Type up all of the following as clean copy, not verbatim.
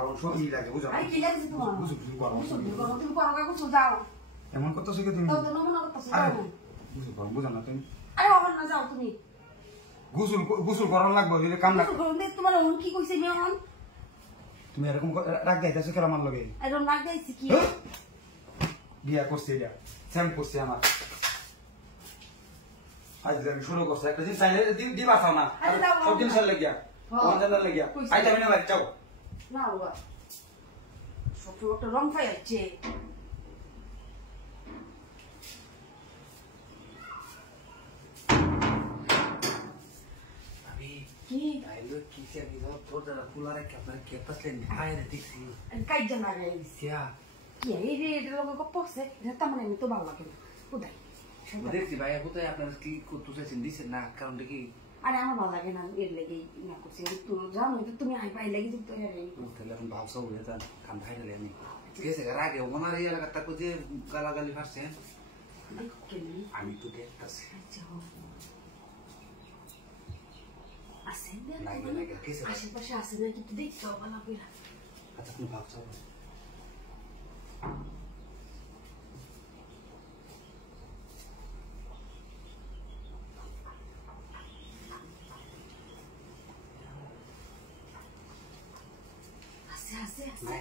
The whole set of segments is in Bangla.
আমার অংশ ই লাগে বুঝো আরে কি লাগছে তোমার বুঝো তুমি করো তুমি করো কাকু যাও এমন কত শিখে তুমি তো নমুনা করতেছ বুঝো করো বুঝো না তুমি আরে ওখানে না যাও তুমি গোসল করার লাগবে দিলে কাম না তোমার ওন কি কইছে নিয়ন তুমি এরকম রাগ গাইতেছো কেন আমার লগে এরকম রাগ গাইছি কি বিয়া করছে এটা স্যাম করছে আমার আজ আমি শুরু করছে একটা দিন চাইলে দিবা চাও না সব দিন সাল লাগিয়া ওখানে লাগিয়া আইতা আমি না ভাই যাও না বাবা সব একটা রং ফাই আছে কি আইলো কি সে আমি তোর দাদা ফুলারে কেমন কেতাসলে খাইরে দেখছি কাই জানা গাইছি সিয়া কি এই রে এটা লোক কপছে এটা মানে আমি তো ভালো লাগে না কোথায় দেখছি ভাই কোথায় আপনার কি করতে চাইছেন দিছেন না কারণ কি আরে আমার ভালো লাগে না এর লেগে না করছি তো জানো তো তুমি আই পাই লাগি তো এর তাহলে এখন ভাবছো এটা কাম খাইলে আমি ঠিক আছে রাগে ওনার এই এলাকাটা কো যে গালাগালি ফারছেন আমি তো দেখতাছি আসেন না লাগে কিসে আশেপাশে আসেন না কিন্তু দেখছো ভালো করে আচ্ছা তুমি ভাবছো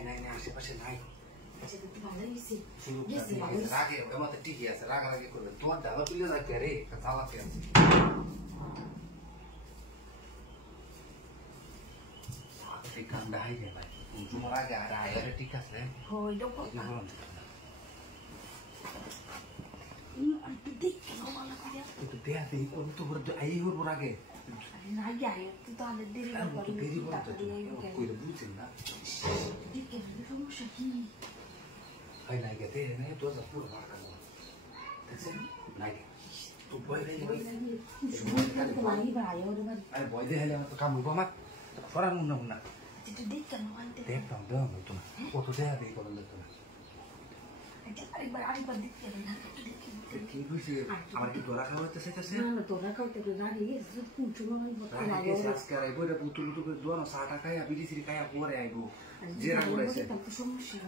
নাই আশেপাশে নাই রাগে আমার ঠিকই আছে রাগারাগি করবে তোমার দাদা তুলে রাখবে রে চালাতে আছে কান্দা হাই যায় ভাই তোমার আগে আর আয়ারে ঠিক আছে দেয়া দেই কোন তো আই হবো আগে দেরি করে বুঝছেন না ভাই নাই গেতে নাই তো পুরো মারা দেখছেন নাই তো ভয় নেই আরে ভয় দিয়ে হলে আমার তো কাম হইব আমার সরার মুন্না মুন্না দেখতাম দেওয়া হইতো না কত দেয়া দেই করার লাগতো না কি বুঝছি আমার কি ধরা খাওয়া হইতেছে আজকে আর আইবো এটা পুতুল পুতুল করে দোয়ানো 60 টাকা খাইয়া বিড়ি সিড়ি খাইয়া পরে আইবো জেরা করেছে সমস্যা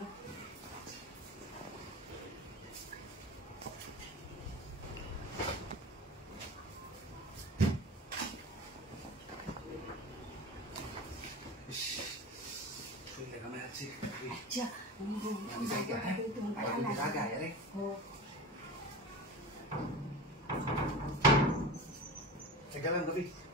अच्छा Sekarang tapi